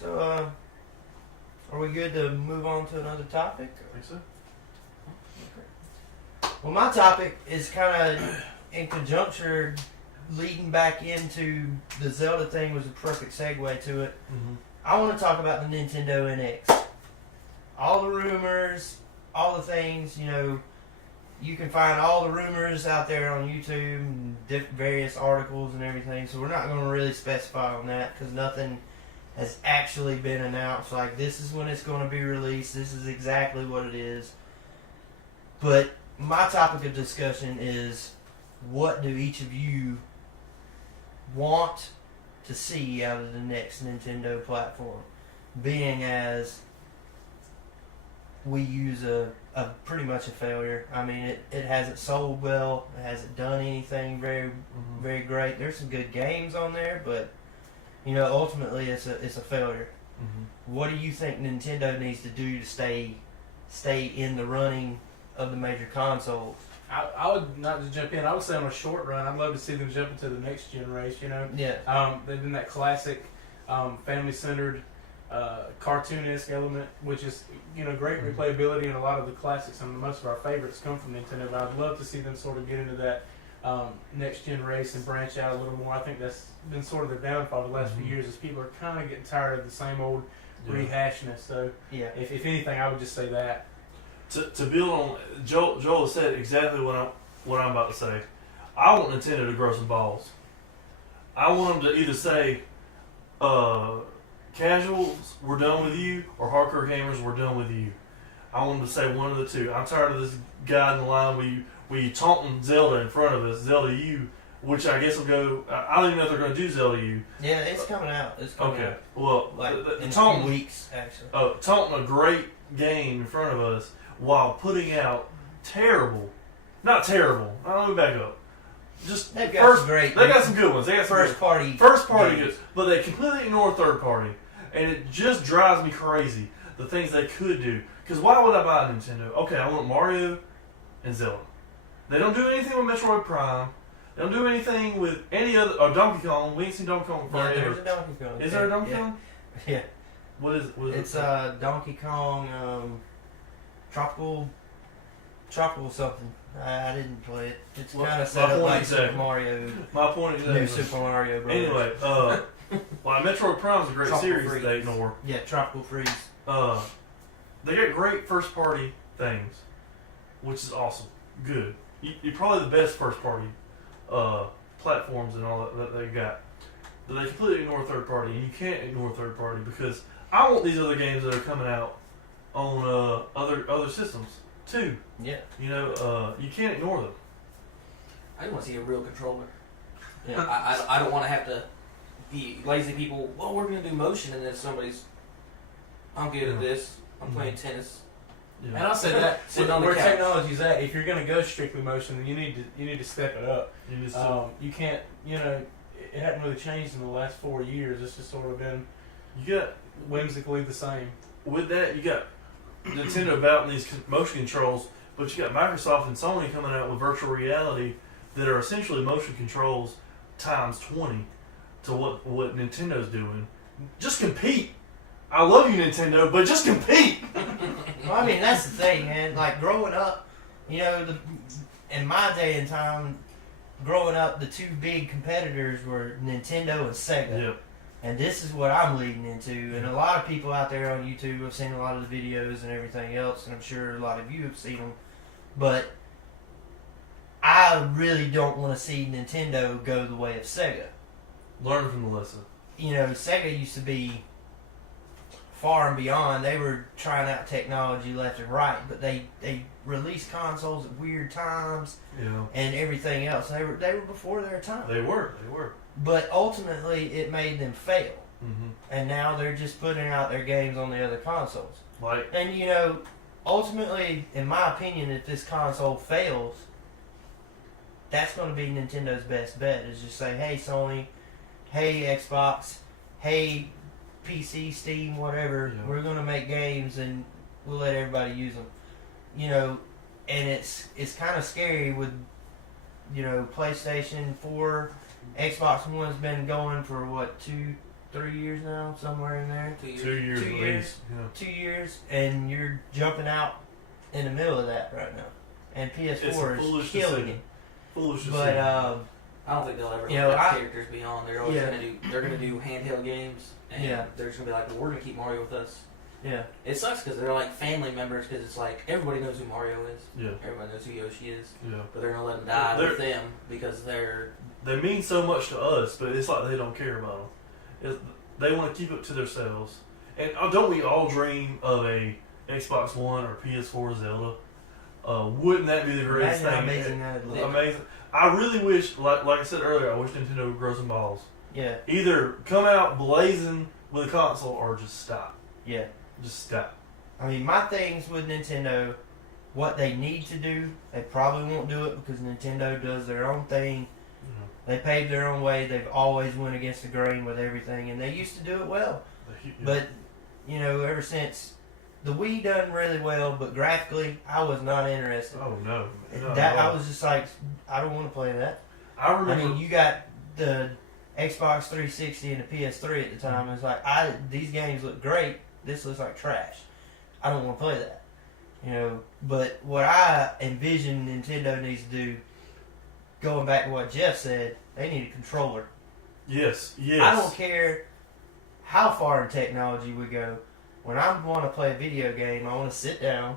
So, are we good to move on to another topic? I think so. Well, my topic is kind of in conjuncture, leading back into the Zelda thing was a perfect segue to it. Mm-hmm. I want to talk about the Nintendo NX. All the rumors, all the things, you can find all the rumors out there on YouTube and various articles and everything. So we're not going to really specify on that because nothing has actually been announced. Like, this is when it's going to be released. This is exactly what it is. But my topic of discussion is, what do each of you want to see out of the next Nintendo platform? Being as we use a pretty much a failure. I mean, it hasn't sold well. It hasn't done anything very very great. There's some good games on there, but ultimately it's a failure. Mm-hmm. What do you think Nintendo needs to do to stay in the running of the major consoles? I would not just jump in. I would say on a short run, I'd love to see them jump into the next generation. Yeah. They've been that classic, family-centered, cartoon-esque element, which is great replayability, and a lot of the classics and most of our favorites come from Nintendo. But I'd love to see them sort of get into that next gen race and branch out a little more. I think that's been sort of the downfall the last few years, is people are kind of getting tired of the same old rehashness. So Yeah. if anything, I would just say that. To build on Joel said exactly what I'm about to say. I want Nintendo to grow some balls. I want them to either say, casuals, we're done with you, or hardcore gamers, we're done with you. I want them to say one of the two. I'm tired of this guy in the line where you taunting Zelda in front of us, Zelda U, which I guess will go. I don't even know if they're going to do Zelda U. Yeah, it's coming out. It's coming Okay. out. Well, Like the in a taunting, few weeks, actually. taunting a great game in front of us while putting out not terrible. Let me back up. Just They've got some great. They got some good ones. They got some first party games, games. but they completely ignore third party, and it just drives me crazy. The things they could do. Because why would I buy a Nintendo? Okay, I want Mario and Zelda. They don't do anything with Metroid Prime. They don't do anything with any other. Or Donkey Kong. We ain't seen Donkey Kong Yeah, forever. there's a Donkey Kong. Is there a Donkey Yeah. Kong? Yeah. What is It's it? Donkey Kong tropical something. I didn't play it. It's Well, kind of my set up point like exactly. Super Mario, My point is new that. Super Mario Bros. Anyway, Metroid Prime's a great Tropical series Freeze. they ignore. Yeah, Tropical Freeze. They got great first party things, which is awesome. Good. You're probably the best first party platforms and all that they got. But they completely ignore third party, and you can't ignore third party because I want these other games that are coming out on other systems too. Yeah. You can't ignore them. I just want to see a real controller. Yeah. I don't want to have to be lazy people. Well, we're going to do motion, and then somebody's, I'm good at this. I'm playing tennis. And Yeah. I'll say that Sitting on the where couch. technology's at, if you're going to go strictly motion, then you need to step it up. You just You can't, it hasn't really changed in the last 4 years. It's just sort of been you got whimsically the same. with that you got Nintendo about these motion controls, but you got Microsoft and Sony coming out with virtual reality that are essentially motion controls times 20 to what Nintendo's doing. Just compete. I love you, Nintendo, but just compete. Well, I mean, that's the thing, man. Like, growing up, in my day and time, growing up, the two big competitors were Nintendo and Sega. Yeah. And this is what I'm leading into. And a lot of people out there on YouTube have seen a lot of the videos and everything else, and I'm sure a lot of you have seen them. But I really don't want to see Nintendo go the way of Sega. Learn from the lesson. Sega used to be far and beyond. They were trying out technology left and right, but they released consoles at weird times Yeah. and everything else. They were before their time. They were. But ultimately, it made them fail. Mm-hmm. And now they're just putting out their games on the other consoles. Like, And ultimately, in my opinion, if this console fails, that's going to be Nintendo's best bet. Is just say, hey Sony, hey Xbox, hey PC, Steam, whatever. Yeah. We're going to make games and we'll let everybody use them. And it's kind of scary with PlayStation 4, Xbox One's been going for what, 3 years now, somewhere in there. 2 years. 2 years 2 at years. least. Yeah. 2 years, and you're jumping out in the middle of that right now. And It's PS4 a foolish is killing decision. it. Foolish But decision. I don't think they'll ever You let know, characters be on. They're always Yeah. they're gonna do handheld games, and Yeah. they're just gonna be like, well, we're gonna keep Mario with us. Yeah. It sucks because they're like family members because it's like everybody knows who Mario is, yeah, everybody knows who Yoshi is, yeah. but they're gonna let them die They're- with them because they're They mean so much to us, but it's like they don't care about them. They want to keep it to themselves. And don't we all dream of a Xbox One or PS4 Zelda? Wouldn't that be the greatest Imagine how thing? amazing that would Yeah. look. Amazing. I really wish, like I said earlier, I wish Nintendo would grow some balls. Yeah. Either come out blazing with a console or just stop. Yeah. Just stop. I mean, my things with Nintendo, what they need to do, they probably won't do it because Nintendo does their own thing. They paved their own way. They've always went against the grain with everything, and they used to do it well. But, you know, ever since the Wii done really well, but graphically, I was not interested. Oh no. Not That at all. I was just like, I don't want to play that. I I remember. mean, you got the Xbox 360 and the PS3 at the time. It's like, these games look great. This looks like trash. I don't want to play that. You know, but what I envision Nintendo needs to do, going back to what Jeff said, they need a controller. Yes. Yes. I don't care how far in technology we go. When I want to play a video game, I want to sit down,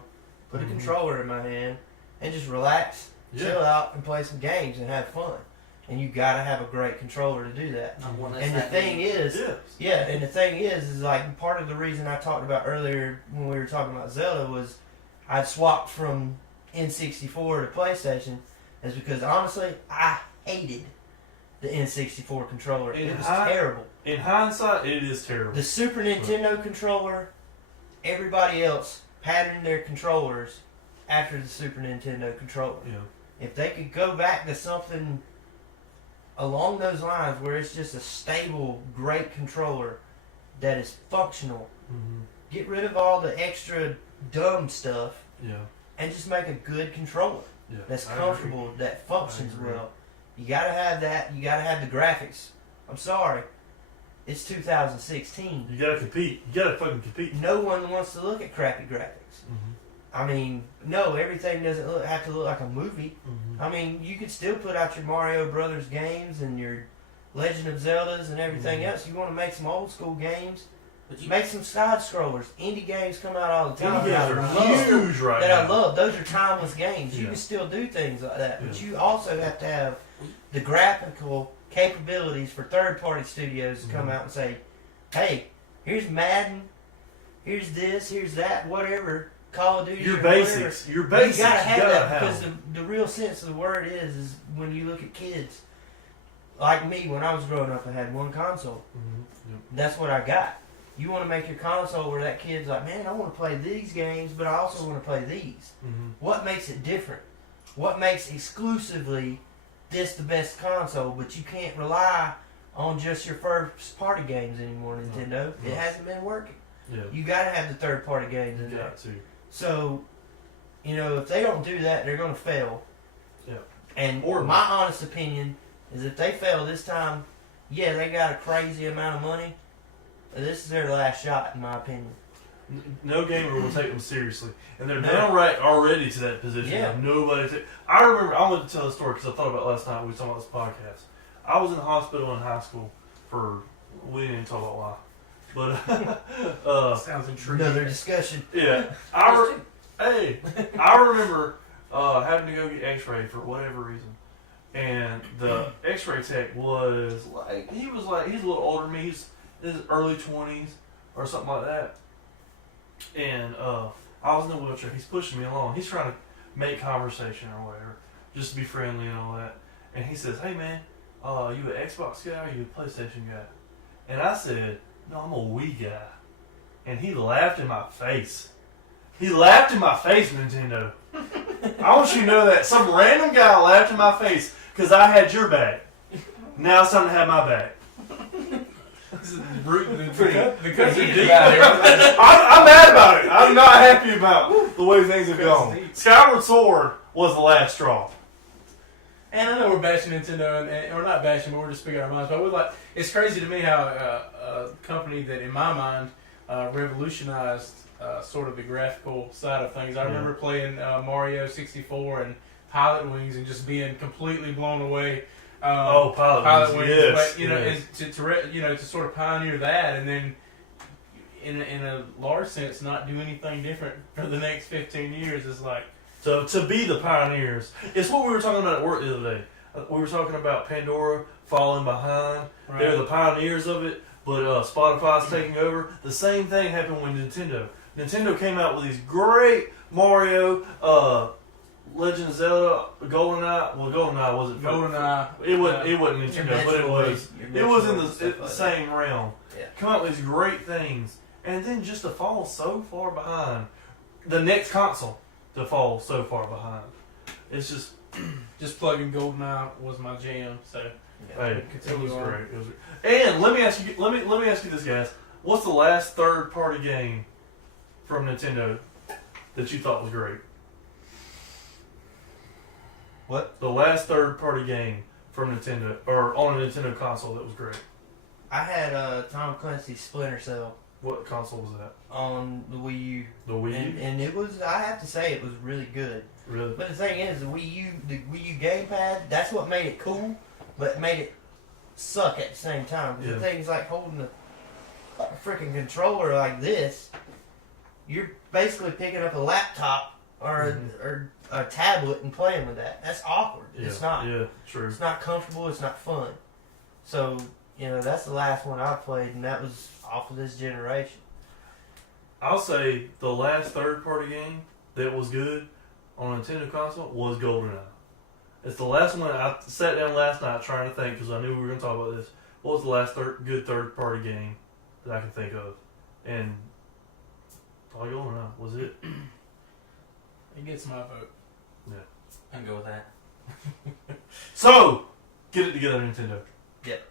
put a Mhm. controller in my hand, and just relax, chill out, and play some games and have fun. And you gotta have a great controller to do that. not one that's And the that thing big. is, Yes. yeah, and the thing is like part of the reason I talked about earlier when we were talking about Zelda was I swapped from N64 to PlayStation is because honestly I hated the N64 controller. It was terrible. In hindsight, it is terrible. The Super Nintendo controller, everybody else patterned their controllers after the Super Nintendo controller. Yeah. If they could go back to something along those lines where it's just a stable, great controller that is functional, Mm-hmm. get rid of all the extra dumb stuff Yeah. and just make a good controller Yeah. that's I agree. comfortable, that functions agree. well. You gotta have that. You gotta have the graphics. I'm sorry, it's 2016. You gotta compete. You gotta fucking compete. No one wants to look at crappy graphics. Mm-hmm. I mean, no, everything doesn't have to look like a movie. Mm-hmm. I mean, you could still put out your Mario Brothers games and your Legend of Zeldas and everything Mhm. else. You want to make some old school games, But you make some side scrollers. Indie games come out all the time. Indie that games I are love. huge right That now. I love. Those are timeless games. You Yeah. can still do things like that, but Yeah. you also have to have the graphical capabilities for third-party studios to come Mhm. out and say, "Hey, here's Madden, here's this, here's that, whatever, Call of Duty." Your or whatever." basics. Your basics. You gotta have you gotta that have because them. the real sense of the word is when you look at kids. Like me, when I was growing up, I had one console. Mhm. Yep. That's what I got. You want to make your console where that kid's like, man, I want to play these games, but I also want to play these. Mhm. What makes it different? What makes exclusively this the best console? But you can't rely on just your first party games anymore, Nintendo. No. It hasn't been working. Yeah. You got to have the third party games You in there. got to. So, you know, if they don't do that, they're going to fail. Yeah. And Or- my honest opinion is if they fail this time, yeah, they got a crazy amount of money. But this is their last shot, in my opinion. No gamer will take them seriously, and they're No. downright already to that position. Yeah. Of nobody. I remember. I wanted to tell a story because I thought about it last night. We were talking about this podcast. I was in the hospital in high school for. We didn't talk about why, but Sounds intriguing. Another discussion. yeah. Hey, I remember having to go get X-ray for whatever reason, and the X-ray tech was he's a little older than me. He's in his early 20s or something like that, and I was in a wheelchair. He's pushing me along. He's trying to make conversation or whatever, just to be friendly and all that. And he says, "Hey man, you an Xbox guy or you a PlayStation guy?" And I said, "No, I'm a Wii guy." And he laughed in my face. He laughed in my face, Nintendo. I want you to know that. Some random guy laughed in my face because I had your back. Now it's time to have my back. This is rooting the Pretty- cuts are pretty deep deep. out here. I'm mad about it. I'm not happy about the way things have Cuts gone. deep. Skyward Sword was the last straw. And I know we're bashing Nintendo, and we're not bashing, but we're just speaking our minds. But I would like, it's crazy to me how a company that, in my mind, revolutionized sort of the graphical side of things. I remember playing Mario 64 and Pilot Wings and just being completely blown away. Pilot Wings, yes. But, you know, and to sort of pioneer that, and then in a large sense, not do anything different for the next 15 years is like. To be the pioneers. It's what we were talking about at work the other day. We were talking about Pandora falling behind. Right. They're the pioneers of it, but Spotify's taking over. The same thing happened with Nintendo. Nintendo came out with these great Mario, Legend of Zelda, GoldenEye. Well, GoldenEye wasn't. GoldenEye. It wasn't Nintendo, but it was in the same realm. Yeah. Come out with these great things, and then just to fall so far behind the next console. To fall so far behind, it's just plugging GoldenEye was my jam. So hey, it was great. It was great. And let me ask you this, guys. What's the last third-party game from Nintendo that you thought was great? What? The last third-party game from Nintendo or on a Nintendo console that was great. I had Tom Clancy's Splinter Cell What console was that? on the Wii U. The Wii U. And it was, I have to say, it was really good. Really? But the thing is, the Wii U gamepad, that's what made it cool, but made it suck at the same time. Because the thing's like holding a freaking controller like this. You're basically picking up a laptop or a tablet and playing with that. That's awkward. Yeah. It's not. Yeah, true. It's not comfortable. It's not fun. So, you know, that's the last one I played, and that was off of this generation. I'll say the last third-party game that was good on a Nintendo console was GoldenEye. It's the last one. I sat down last night trying to think because I knew we were going to talk about this. What was the last good third-party game that I can think of? And GoldenEye was it. It gets my vote. I can go with that. So, get it together, Nintendo. Yep.